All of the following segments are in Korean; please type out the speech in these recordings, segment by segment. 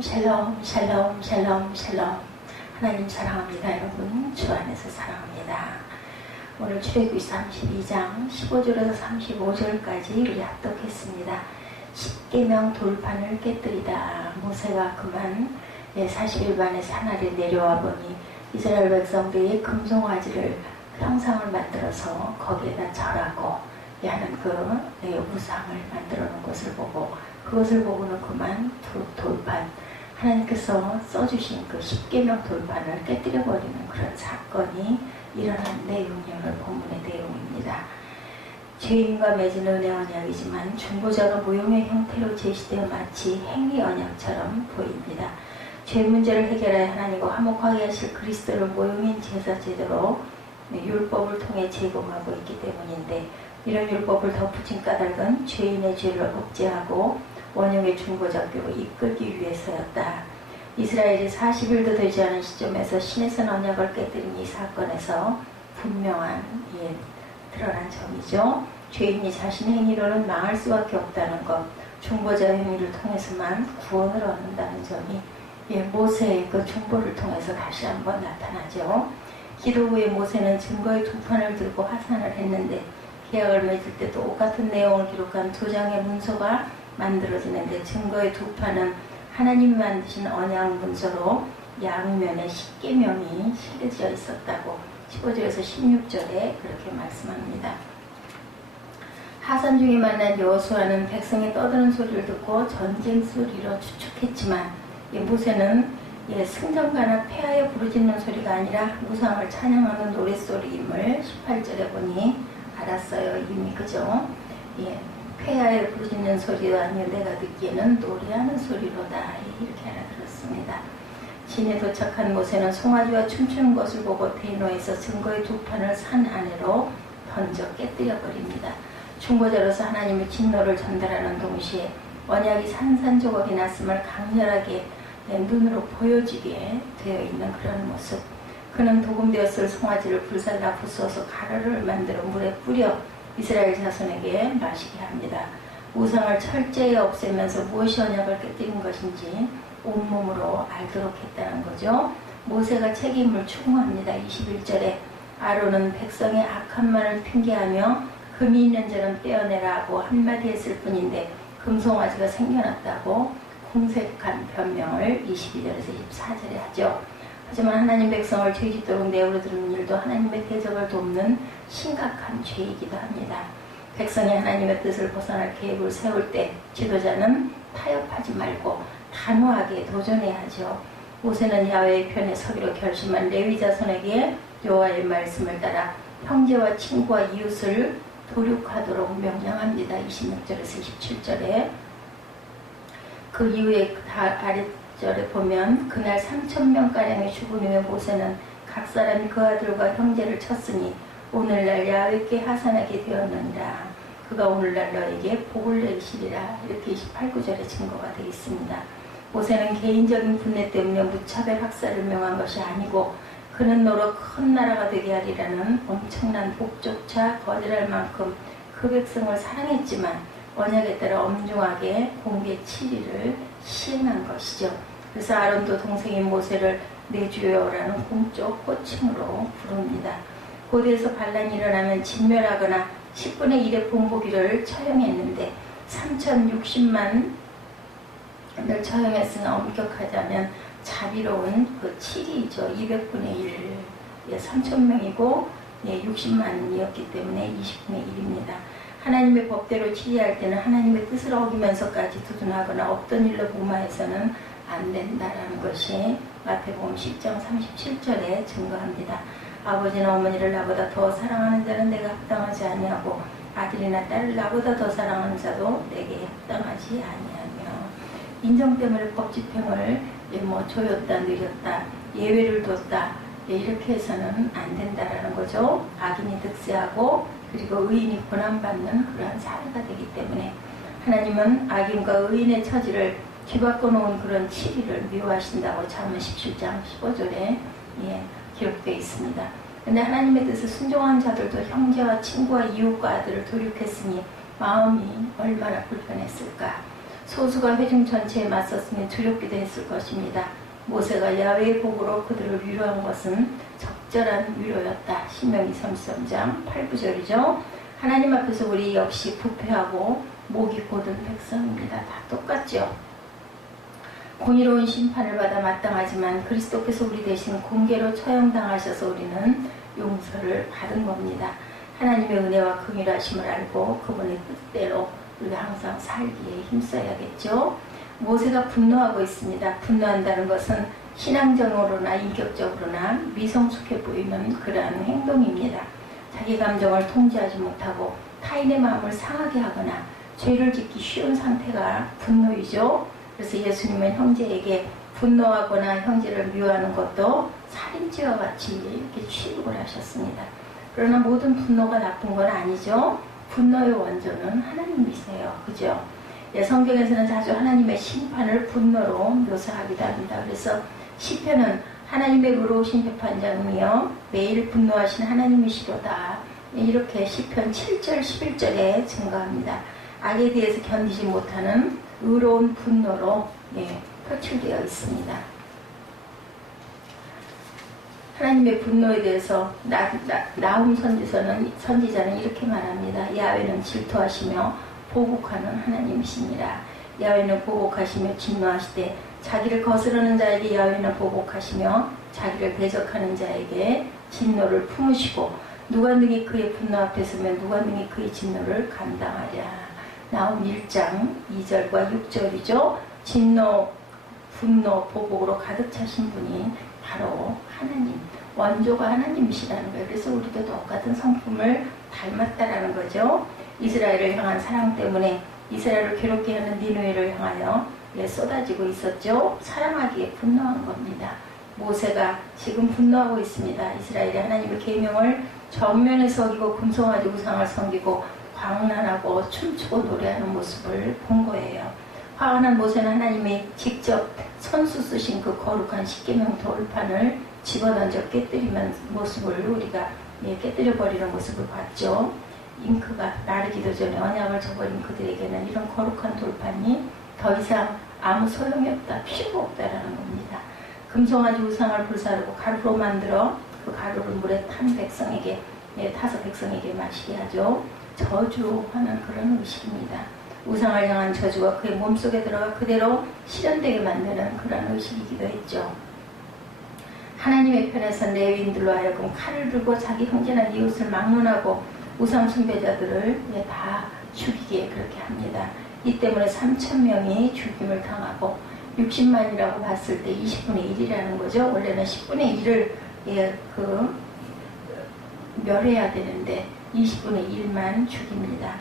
샬롬 샬롬 샬롬 샬롬 샬롬. 하나님 사랑합니다. 여러분 주 안에서 사랑합니다. 오늘 출애굽기 32장 15절에서 35절까지 우리 합독했습니다. 십계명 돌판을 깨뜨리다. 모세가 그만 40일 만에 산 아래 내려와 보니 이스라엘 백성들이 금송아지를 형상을 만들어서 거기에다 절하고 하는 그 우상을 만들어 놓은 것을 보고, 그것을 보고는 그만 돌판, 하나님께서 써주신 그 십계명 돌판을 깨뜨려 버리는 그런 사건이 일어난 내용이 오늘 본문의 내용입니다. 죄인과 맺은 은혜 언약이지만 중보자가 모형의 형태로 제시되어 마치 행위 언약처럼 보입니다. 죄 문제를 해결하여 하나님과 화목하게 하실 그리스도를 모형인 제사 제도로 율법을 통해 제공하고 있기 때문인데, 이런 율법을 덧붙인 까닭은 죄인의 죄를 억제하고 원형의 중보자교로 이끌기 위해서였다. 이스라엘이 40일도 되지 않은 시점에서 신의 선 언약을 깨뜨린 이 사건에서 분명한 드러난 점이죠. 죄인이 자신의 행위로는 망할 수밖에 없다는 것, 중보자의 행위를 통해서만 구원을 얻는다는 점이 모세의 그 중보를 통해서 다시 한번 나타나죠. 기도 후에 모세는 증거의 두 판을 들고 하산을 했는데, 계약을 맺을 때 똑같은 내용을 기록한 두 장의 문서가 만들어지는데, 증거의 두 판은 하나님이 만드신 언약 문서로 양면에 십계명이 실려져 있었다고 15절에서 16절에 그렇게 말씀합니다. 하산 중에 만난 여호수아는 백성의 떠드는 소리를 듣고 전쟁 소리로 추측했지만, 모세는 승전가나 폐하여 부르짖는 소리가 아니라 우상을 찬양하는 노랫소리임을 18절에 보니 알았어요. 이미 그죠? 폐하여 부르짖는 소리가 아니라 내가 듣기에는 노래하는 소리로다. 이렇게 알아들었습니다. 진에 도착한 모세는 송아지와 춤추는 것을 보고 대노해서 증거의 두 판을 산 안으로 던져 깨뜨려 버립니다. 중보자로서 하나님의 진노를 전달하는 동시에 언약이 산산조각이 났음을 강렬하게 눈으로 보여지게 되어 있는 그런 모습. 그는 도금되었을 송아지를 불살라 부수어서 가루를 만들어 물에 뿌려 이스라엘 자손에게 마시게 합니다. 우상을 철저히 없애면서 무엇이 언약을 깨뜨린 것인지 온몸으로 알도록 했다는 거죠. 모세가 책임을 추궁합니다. 21절에 아론은 백성의 악한 말을 핑계하며 금이 있는 자는 떼어내라 하고 한마디 했을 뿐인데 금송아지가 생겨났다고 궁색한 변명을 22절에서 24절에 하죠. 하지만 하나님 백성을 죄짓도록 내버려두는 일도 하나님의 대적을 돕는 심각한 죄이기도 합니다. 백성이 하나님의 뜻을 벗어날 계획을 세울 때 지도자는 타협하지 말고 단호하게 도전해야 하죠. 모세는 야훼의 편에 서기로 결심한 레위 자손에게 여호와의 말씀을 따라 형제와 친구와 이웃을 도륙하도록 명령합니다. 26절에서 27절에 그 이후에 아랫절에 보면 그날 3,000명가량이 죽은 후에 모세는 각 사람이 그 아들과 형제를 쳤으니 오늘날 야훼께 하산하게 되었느니라. 그가 오늘날 너에게 복을 내리시리라. 이렇게 28구절에 증거가 되어 있습니다. 모세는 개인적인 분뇌 때문에 무차별 학살을 명한 것이 아니고, 그는 너로 큰 나라가 되게 하리라는 엄청난 복조차 거절할 만큼 그 백성을 사랑했지만 언약에 따라 엄중하게 공개 7일을 시행한 것이죠. 그래서 아론도 동생인 모세를 내 주여라는 공적 호칭으로 부릅니다. 고대에서 반란이 일어나면 진멸하거나 10분의 1의 본보기를 처형했는데 3,060만을 처형했으나 엄격하자면 자비로운 그 7이죠. 200분의 1. 3,000명이고 60만이었기 때문에 20분의 1입니다. 하나님의 법대로 치리할 때는 하나님의 뜻을 어기면서까지 두둔하거나 없던 일로 무마해서는 안 된다라는 것이 마태복음 10장 37절에 증거합니다. 아버지나 어머니를 나보다 더 사랑하는 자는 내가 합당하지 아니하고 아들이나 딸을 나보다 더 사랑하는 자도 내게 합당하지 아니하며, 인정 때문에 법 집행을 조였다 느렸다 예외를 뒀다 이렇게 해서는 안 된다라는 거죠. 악인이 득세하고 그리고 의인이 고난받는 그러한 사회가 되기 때문에 하나님은 악인과 의인의 처지를 뒤바꿔 놓은 그런 7일을 미워하신다고 잠언 17장 15절에 기록되어 있습니다. 그런데 하나님의 뜻을 순종한 자들도 형제와 친구와 이웃과 아들을 도륙했으니 마음이 얼마나 불편했을까. 소수가 회중 전체에 맞섰으면 두렵기도 했을 것입니다. 모세가 야훼의 복으로 그들을 위로한 것은 적절한 위로였다. 신명기 33장 8구절이죠. 하나님 앞에서 우리 역시 부패하고 목이 곧은 백성입니다. 다 똑같죠. 공의로운 심판을 받아 마땅하지만 그리스도께서 우리 대신 공개로 처형당하셔서 우리는 용서를 받은 겁니다. 하나님의 은혜와 긍휼하심을 알고 그분의 뜻대로 우리가 항상 살기에 힘써야겠죠. 모세가 분노하고 있습니다. 분노한다는 것은 신앙적으로나 인격적으로나 미성숙해 보이는 그러한 행동입니다. 자기 감정을 통제하지 못하고 타인의 마음을 상하게 하거나 죄를 짓기 쉬운 상태가 분노이죠. 그래서 예수님은 형제에게 분노하거나 형제를 미워하는 것도 살인죄와 같이 이렇게 취급을 하셨습니다. 그러나 모든 분노가 나쁜 건 아니죠. 분노의 원조는 하나님이세요. 그죠? 예, 성경에서는 자주 하나님의 심판을 분노로 묘사하기도 합니다. 그래서 시편은 하나님의 의로우신 재판장이며 매일 분노하신 하나님이시로다. 이렇게 시편 7절 11절에 증거합니다. 악에 대해서 견디지 못하는 의로운 분노로 표출되어 있습니다. 하나님의 분노에 대해서 나훔 선지자는 이렇게 말합니다. 야훼는 질투하시며 보복하는 하나님이시니라. 야훼는 보복하시며 진노하시되 자기를 거스르는 자에게 야훼는 보복하시며 자기를 대적하는 자에게 진노를 품으시고 누가 능히 그의 분노 앞에 서면 누가 능히 그의 진노를 감당하랴. 나훔 1장 2절과 6절이죠. 진노, 분노, 보복으로 가득 차신 분이 바로 하나님, 원조가 하나님이시라는 거예요. 그래서 우리도 똑같은 성품을 닮았다라는 거죠. 이스라엘을 향한 사랑 때문에 이스라엘을 괴롭게 하는 니느웨를 향하여 쏟아지고 있었죠. 사랑하기에 분노한 겁니다. 모세가 지금 분노하고 있습니다. 이스라엘이 하나님의 계명을 정면에서 어기고 금송아지 우상을 섬기고 광란하고 춤추고 노래하는 모습을 본 거예요. 화가 난 모세는 하나님이 직접 선수 쓰신 그 거룩한 십계명 돌판을 집어던져 깨뜨리는 모습을 우리가 깨뜨려버리는 모습을 봤죠. 잉크가 마르기도 전에 언약을 저버린 그들에게는 이런 거룩한 돌판이 더 이상 아무 소용이 없다, 필요가 없다라는 겁니다. 금송아지 우상을 불사르고 가루로 만들어 그 가루를 물에 탄 백성에게 타서 백성에게 마시게 하죠. 저주하는 그런 의식입니다. 우상을 향한 저주가 그의 몸속에 들어가 그대로 실현되게 만드는 그런 의식이기도 했죠. 하나님의 편에서 레위인들로 하여금 칼을 들고 자기 형제나 이웃을 막론하고 우상 숭배자들을 다 죽이게 그렇게 합니다. 이 때문에 3,000명이 죽임을 당하고 60만이라고 봤을 때 20분의 1이라는 거죠. 원래는 10분의 1을 멸해야 되는데 20분의 1만 죽입니다.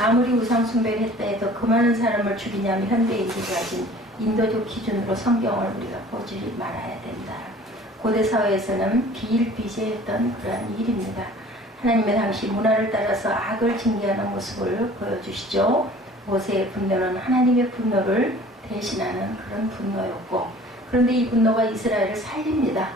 아무리 우상 숭배를 했다 해도 그 많은 사람을 죽이냐면 현대인들이 가진 인도적 기준으로 성경을 우리가 보지 말아야 된다. 고대 사회에서는 비일비재했던 그러한 일입니다. 하나님의 당시 문화를 따라서 악을 징계하는 모습을 보여주시죠. 모세의 분노는 하나님의 분노를 대신하는 그런 분노였고, 그런데 이 분노가 이스라엘을 살립니다.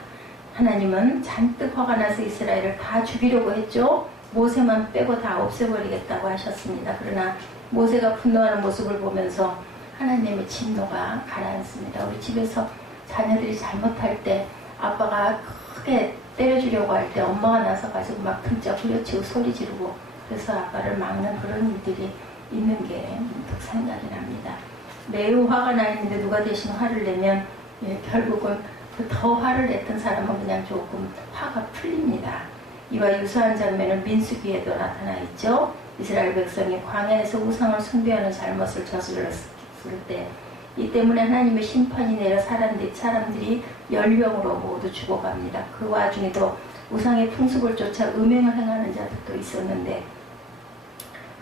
하나님은 잔뜩 화가 나서 이스라엘을 다 죽이려고 했죠. 모세만 빼고 다 없애버리겠다고 하셨습니다. 그러나 모세가 분노하는 모습을 보면서 하나님의 진노가 가라앉습니다. 우리 집에서 자녀들이 잘못할 때 아빠가 크게 때려주려고 할 때 엄마가 나서 가지고 막 등짝 후려치고 소리 지르고 그래서 아빠를 막는 그런 일들이 있는 게 문득 생각이 납니다. 매우 화가 나 있는데 누가 대신 화를 내면 결국은 더 화를 냈던 사람은 그냥 조금 화가 풀립니다. 이와 유사한 장면은 민수기에도 나타나 있죠. 이스라엘 백성이 광야에서 우상을 숭배하는 잘못을 저질렀을 때 이 때문에 하나님의 심판이 내려 사람들이 열병으로 모두 죽어갑니다. 그 와중에도 우상의 풍습을 쫓아 음행을 행하는 자들도 있었는데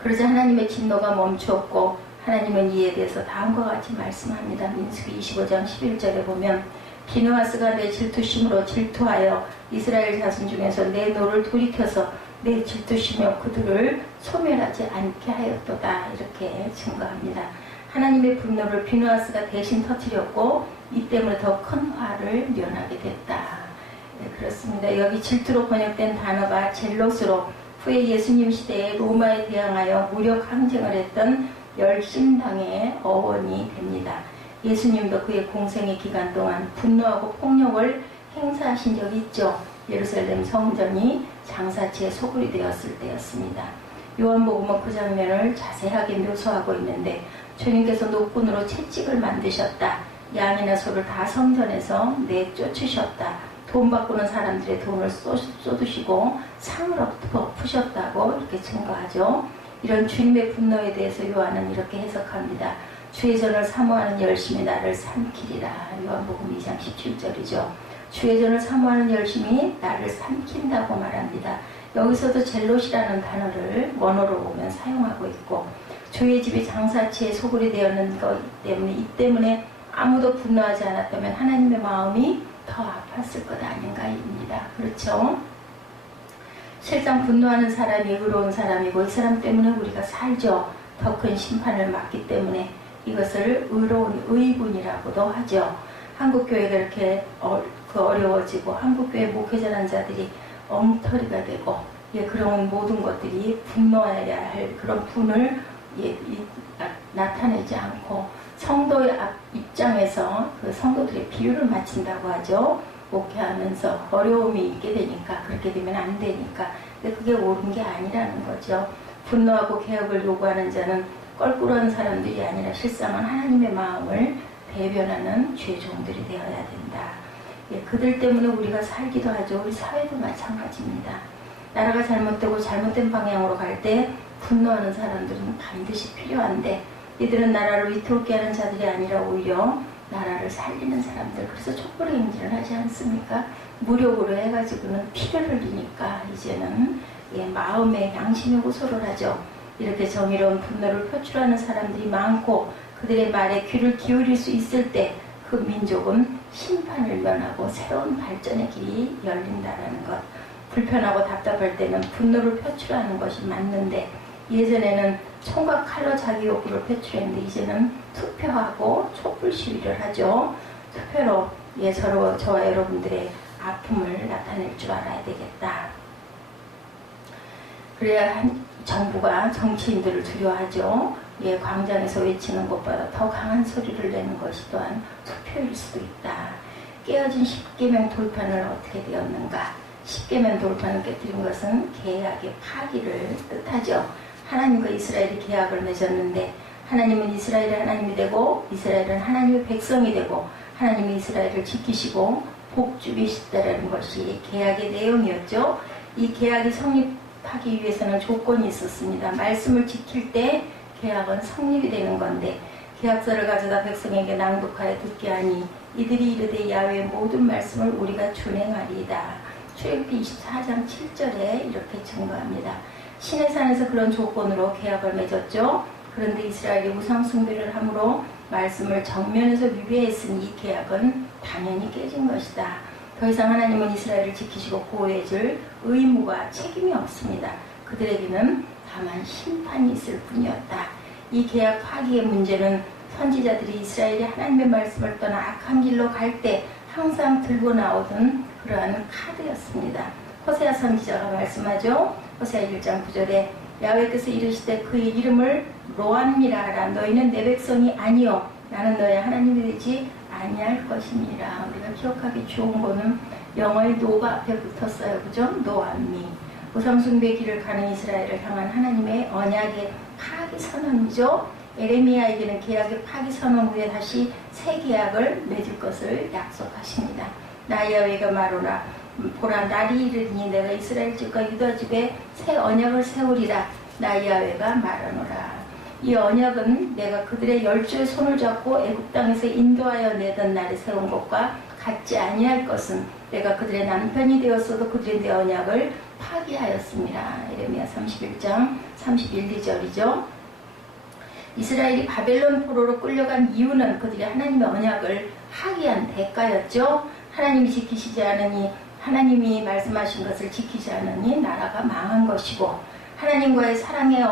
그러자 하나님의 진노가 멈추었고 하나님은 이에 대해서 다음과 같이 말씀합니다. 민수기 25장 11절에 보면 비느하스가 내 질투심으로 질투하여 이스라엘 자손 중에서 내 노를 돌이켜서 내 질투심으로 그들을 소멸하지 않게 하였도다. 이렇게 증거합니다. 하나님의 분노를 비느하스가 대신 터뜨렸고 이 때문에 더 큰 화를 면하게 됐다. 네, 그렇습니다. 여기 질투로 번역된 단어가 젤롯으로 후에 예수님 시대에 로마에 대항하여 무력 항쟁을 했던 열심당의 어원이 됩니다. 예수님도 그의 공생의 기간 동안 분노하고 폭력을 행사하신 적이 있죠. 예루살렘 성전이 장사치에 소굴이 되었을 때였습니다. 요한복음은 그 장면을 자세하게 묘사하고 있는데 주님께서 노끈으로 채찍을 만드셨다. 양이나 소를 다 성전에서 내쫓으셨다. 돈 바꾸는 사람들의 돈을 쏟으시고 상을 엎으셨다고 이렇게 증거하죠. 이런 주님의 분노에 대해서 요한은 이렇게 해석합니다. 주의 전을 사모하는 열심이 나를 삼키리라. 요한복음 2장 17절이죠. 주의 전을 사모하는 열심이 나를 삼킨다고 말합니다. 여기서도 젤롯이라는 단어를 원어로 보면 사용하고 있고 주의 집이 장사치에 소굴이 되었는 것 때문에 이 때문에 아무도 분노하지 않았다면 하나님의 마음이 더 아팠을 것 아닌가입니다. 그렇죠? 실상 분노하는 사람이 의로운 사람이고 이 사람 때문에 우리가 살죠. 더 큰 심판을 맞기 때문에 이것을 의로운 의군이라고도 하죠. 한국교회가 이렇게 어려워지고 한국교회 목회자라는 자들이 엉터리가 되고 그런 모든 것들이 분노해야 할 그런 분을 나타내지 않고 성도의 입장에서 그 성도들의 비율을 맞춘다고 하죠. 목회하면서 어려움이 있게 되니까 그렇게 되면 안 되니까 근데 그게 옳은 게 아니라는 거죠. 분노하고 개혁을 요구하는 자는 껄끄러운 사람들이 아니라 실상은 하나님의 마음을 대변하는 죄종들이 되어야 된다. 그들 때문에 우리가 살기도 하죠. 우리 사회도 마찬가지입니다. 나라가 잘못되고 잘못된 방향으로 갈 때 분노하는 사람들은 반드시 필요한데 이들은 나라를 위태롭게 하는 자들이 아니라 오히려 나라를 살리는 사람들. 그래서 촛불의 행진을 하지 않습니까? 무력으로 해가지고는 피를 흘리니까 이제는 마음의 양심의 호소를 하죠. 이렇게 정의로운 분노를 표출하는 사람들이 많고 그들의 말에 귀를 기울일 수 있을 때 그 민족은 심판을 면하고 새로운 발전의 길이 열린다는 것. 불편하고 답답할 때는 분노를 표출하는 것이 맞는데 예전에는 총과 칼로 자기 욕구를 표출했는데 이제는 투표하고 촛불 시위를 하죠. 투표로 서로 저와 여러분들의 아픔을 나타낼 줄 알아야 되겠다. 그래야 정부가 정치인들을 두려워하죠. 광장에서 외치는 것보다 더 강한 소리를 내는 것이 또한 투표일 수도 있다. 깨어진 10계명 돌판을 어떻게 되었는가? 10계명 돌판을 깨뜨린 것은 계약의 파기를 뜻하죠. 하나님과 이스라엘이 계약을 맺었는데 하나님은 이스라엘의 하나님이 되고 이스라엘은 하나님의 백성이 되고 하나님이 이스라엘을 지키시고 복주기시다라는 것이 계약의 내용이었죠. 이 계약이 성립하기 위해서는 조건이 있었습니다. 말씀을 지킬 때 계약은 성립이 되는 건데 계약서를 가져다 백성에게 낭독하여 듣게 하니 이들이 이르되 야훼의 모든 말씀을 우리가 준행하리이다. 출애굽기 24장 7절에 이렇게 증거합니다. 시내산에서 그런 조건으로 계약을 맺었죠. 그런데 이스라엘이 우상 숭배를 함으로 말씀을 정면에서 위배했으니 이 계약은 당연히 깨진 것이다. 더 이상 하나님은 이스라엘을 지키시고 보호해줄 의무와 책임이 없습니다. 그들에게는 다만 심판이 있을 뿐이었다. 이 계약 파기의 문제는 선지자들이 이스라엘이 하나님의 말씀을 떠나 악한 길로 갈 때 항상 들고 나오던 그러한 카드였습니다. 호세아 선지자가 말씀하죠. 호세아 1장 9절에 야훼께서 이르시되 그의 이름을 로암이라 하라. 너희는 내 백성이 아니요 나는 너의 하나님이 되지 아니할 것이니라. 우리가 기억하기 좋은 거는 영어의 노가 앞에 붙었어요. 그죠? 노암미. 우상숭배 길을 가는 이스라엘을 향한 하나님의 언약의 파기 선언이죠. 에레미야에게는 계약의 파기 선언 후에 다시 새 계약을 맺을 것을 약속하십니다. 나 야훼가 말하노라. 보라 날이 이르니 내가 이스라엘 집과 유다 집에 새 언약을 세우리라. 나 야훼가 말하노라. 이 언약은 내가 그들의 열주의 손을 잡고 애굽 땅에서 인도하여 내던 날에 세운 것과 같지 아니할 것은 내가 그들의 남편이 되었어도 그들의 내 언약을 파기하였습니다. 에레미야 31장 31, 2절이죠. 이스라엘이 바벨론 포로로 끌려간 이유는 그들이 하나님의 언약을 파기한 대가였죠. 하나님이 지키시지 않으니 하나님이 말씀하신 것을 지키지 않으니 나라가 망한 것이고 하나님과의 사랑의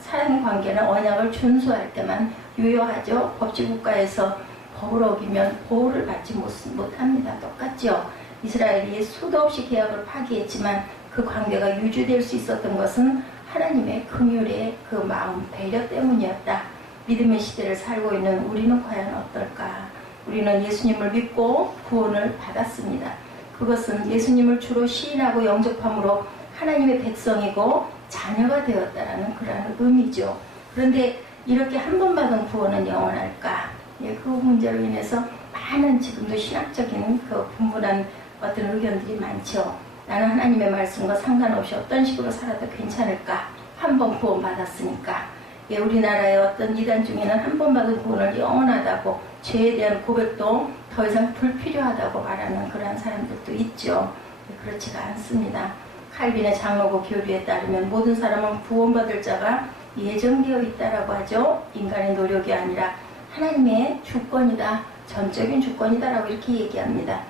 사랑의 관계는 언약을 준수할 때만 유효하죠. 법치국가에서 법을 어기면 보호를 받지 못합니다. 똑같죠. 이스라엘이 수도 없이 계약을 파기했지만 그 관계가 유지될 수 있었던 것은 하나님의 긍휼의 그 마음, 배려 때문이었다. 믿음의 시대를 살고 있는 우리는 과연 어떨까? 우리는 예수님을 믿고 구원을 받았습니다. 그것은 예수님을 주로 시인하고 영접함으로 하나님의 백성이고 자녀가 되었다라는 그런 의미죠. 그런데 이렇게 한 번 받은 구원은 영원할까? 예, 그 문제로 인해서 많은 지금도 신학적인 그 분분한 어떤 의견들이 많죠. 나는 하나님의 말씀과 상관없이 어떤 식으로 살아도 괜찮을까? 한 번 구원 받았으니까. 예, 우리나라의 어떤 이단 중에는 한 번 받은 구원을 영원하다고, 죄에 대한 고백도 더 이상 불필요하다고 말하는 그런 사람들도 있죠. 예, 그렇지가 않습니다. 칼빈의 장로고 교리에 따르면 모든 사람은 구원받을 자가 예정되어 있다라고 하죠. 인간의 노력이 아니라 하나님의 주권이다, 전적인 주권이다라고 이렇게 얘기합니다.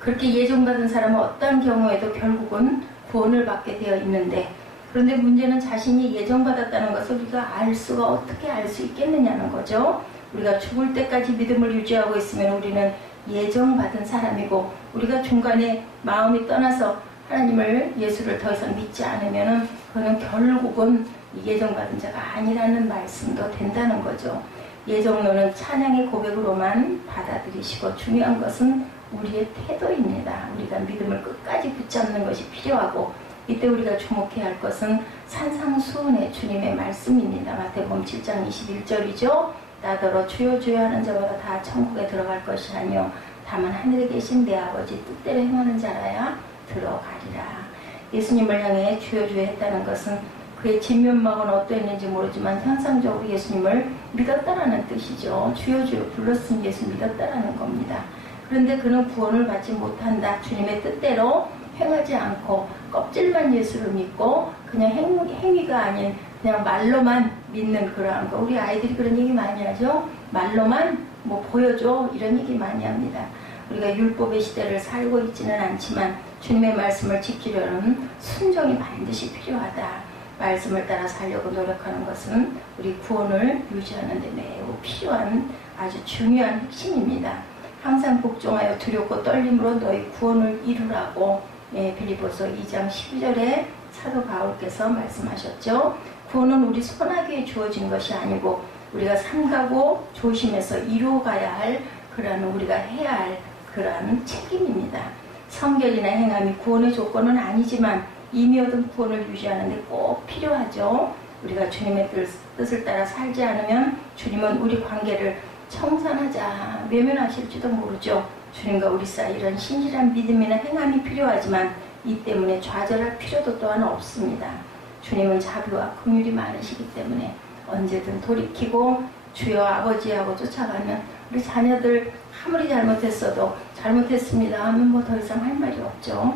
그렇게 예정받은 사람은 어떠한 경우에도 결국은 구원을 받게 되어 있는데, 그런데 문제는 자신이 예정받았다는 것을 우리가 알 수가 어떻게 알 수 있겠느냐는 거죠. 우리가 죽을 때까지 믿음을 유지하고 있으면 우리는 예정받은 사람이고, 우리가 중간에 마음이 떠나서 하나님을, 예수를 더 이상 믿지 않으면 그는 결국은 예정받은 자가 아니라는 말씀도 된다는 거죠. 예정론은 찬양의 고백으로만 받아들이시고, 중요한 것은 우리의 태도입니다. 우리가 믿음을 끝까지 붙잡는 것이 필요하고, 이때 우리가 주목해야 할 것은 산상수훈의 주님의 말씀입니다. 마태복음 7장 21절이죠. 나더러 주여 주여 하는 자마다 다 천국에 들어갈 것이 아니요 다만 하늘에 계신 내 아버지 뜻대로 행하는 자라야 들어가리라. 예수님을 향해 주여 주여 했다는 것은 그의 진면막은 어떠했는지 모르지만 현상적으로 예수님을 믿었다라는 뜻이죠. 주여 주여 불렀으니 예수 믿었다라는 겁니다. 그런데 그는 구원을 받지 못한다. 주님의 뜻대로 행하지 않고 껍질만 예수를 믿고 그냥 행위가 아닌 그냥 말로만 믿는 그러한 거. 우리 아이들이 그런 얘기 많이 하죠. 말로만 뭐 보여줘, 이런 얘기 많이 합니다. 우리가 율법의 시대를 살고 있지는 않지만 주님의 말씀을 지키려는 순종이 반드시 필요하다. 말씀을 따라 살려고 노력하는 것은 우리 구원을 유지하는 데 매우 필요한 아주 중요한 핵심입니다. 항상 복종하여 두렵고 떨림으로 너희 구원을 이루라고, 빌립보서 2장 12절에 사도 바울께서 말씀하셨죠. 구원은 우리 손아귀에 주어진 것이 아니고 우리가 삼가고 조심해서 이루어가야 할, 그러한 우리가 해야 할 그러한 책임입니다. 성결이나 행함이 구원의 조건은 아니지만 이미 얻은 구원을 유지하는 데 꼭 필요하죠. 우리가 주님의 뜻을 따라 살지 않으면 주님은 우리 관계를 청산하자 외면하실지도 모르죠. 주님과 우리 사이 이런 신실한 믿음이나 행함이 필요하지만 이 때문에 좌절할 필요도 또한 없습니다. 주님은 자비와 긍휼이 많으시기 때문에 언제든 돌이키고 주여 아버지하고 쫓아가면 우리 자녀들 아무리 잘못했어도 잘못했습니다 하면 뭐 더 이상 할 말이 없죠.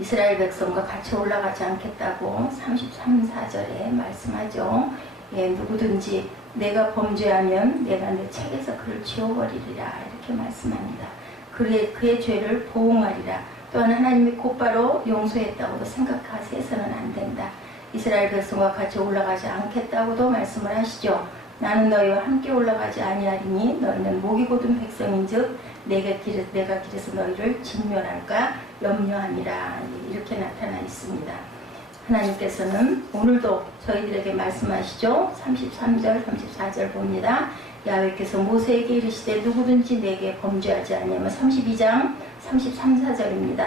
이스라엘 백성과 같이 올라가지 않겠다고 33, 4절에 말씀하죠. 예, 누구든지 내가 범죄하면 내가 내 책에서 그를 지워버리리라, 이렇게 말씀합니다. 그의 죄를 보응하리라. 또한 하나님이 곧바로 용서했다고도 생각해서는 안 된다. 이스라엘 백성과 같이 올라가지 않겠다고도 말씀을 하시죠. 나는 너희와 함께 올라가지 아니하리니 너희는 목이 곧은 백성인즉 내가 길에서 너희를 진멸할까 염려하니라, 이렇게 나타나 있습니다. 하나님께서는 오늘도 저희들에게 말씀하시죠. 33절 34절 봅니다. 야훼께서 모세에게 이르시되 누구든지 내게 범죄하지 아니하면 32장 33, 4절입니다.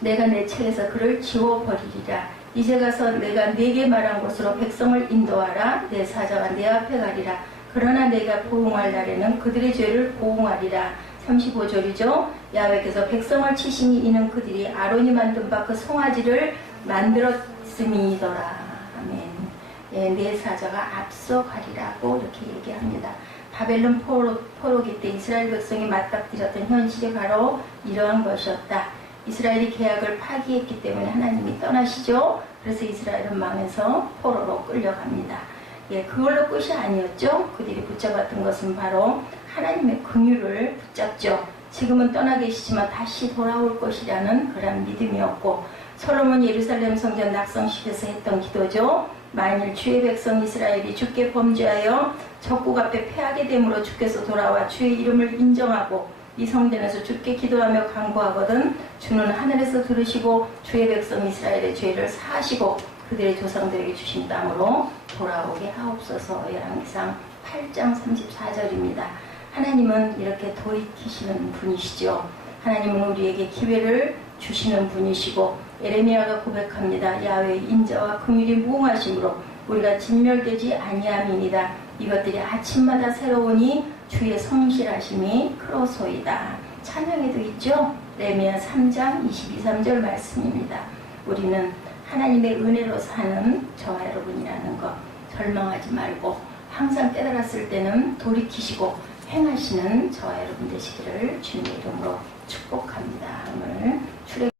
내가 내 책에서 그를 지워버리리라. 이제 가서 내가 네게 말한 곳으로 백성을 인도하라. 내 사자가 내 앞에 가리라. 그러나 내가 보응할 날에는 그들의 죄를 보응하리라. 35절이죠. 야훼께서 백성을 치시니 이는 그들이 아론이 만든 바 그 송아지를 만들었음이더라. 아멘. 예, 내 사자가 앞서 가리라고 이렇게 얘기합니다. 바벨론 포로기 때 이스라엘 백성이 맞닥뜨렸던 현실이 바로 이러한 것이었다. 이스라엘이 계약을 파기했기 때문에 하나님이 떠나시죠. 그래서 이스라엘은 망해서 포로로 끌려갑니다. 예, 그걸로 끝이 아니었죠. 그들이 붙잡았던 것은 바로 하나님의 긍휼을 붙잡죠. 지금은 떠나 계시지만 다시 돌아올 것이라는 그런 믿음이었고, 솔로몬 예루살렘 성전 낙성식에서 했던 기도죠. 만일 주의 백성 이스라엘이 주께 범죄하여 적국 앞에 패하게 되므로 주께서 돌아와 주의 이름을 인정하고 이 성전에서 주께 기도하며 간구하거든 주는 하늘에서 들으시고 주의 백성 이스라엘의 죄를 사하시고 그들의 조상들에게 주신 땅으로 돌아오게 하옵소서. 열왕기상 8장 34절입니다. 하나님은 이렇게 돌이키시는 분이시죠. 하나님은 우리에게 기회를 주시는 분이시고 에레미야가 고백합니다. 야훼의 인자와 긍휼이 무궁하심으로 우리가 진멸되지 아니함이니이다. 이것들이 아침마다 새로우니 주의 성실하심이 크로소이다. 찬양에도 있죠. 레미야 3장 22, 3절 말씀입니다. 우리는 하나님의 은혜로 사는 저와 여러분이라는 것 절망하지 말고 항상 깨달았을 때는 돌이키시고 행하시는 저와 여러분 되시기를 주님의 이름으로 축복합니다. 오늘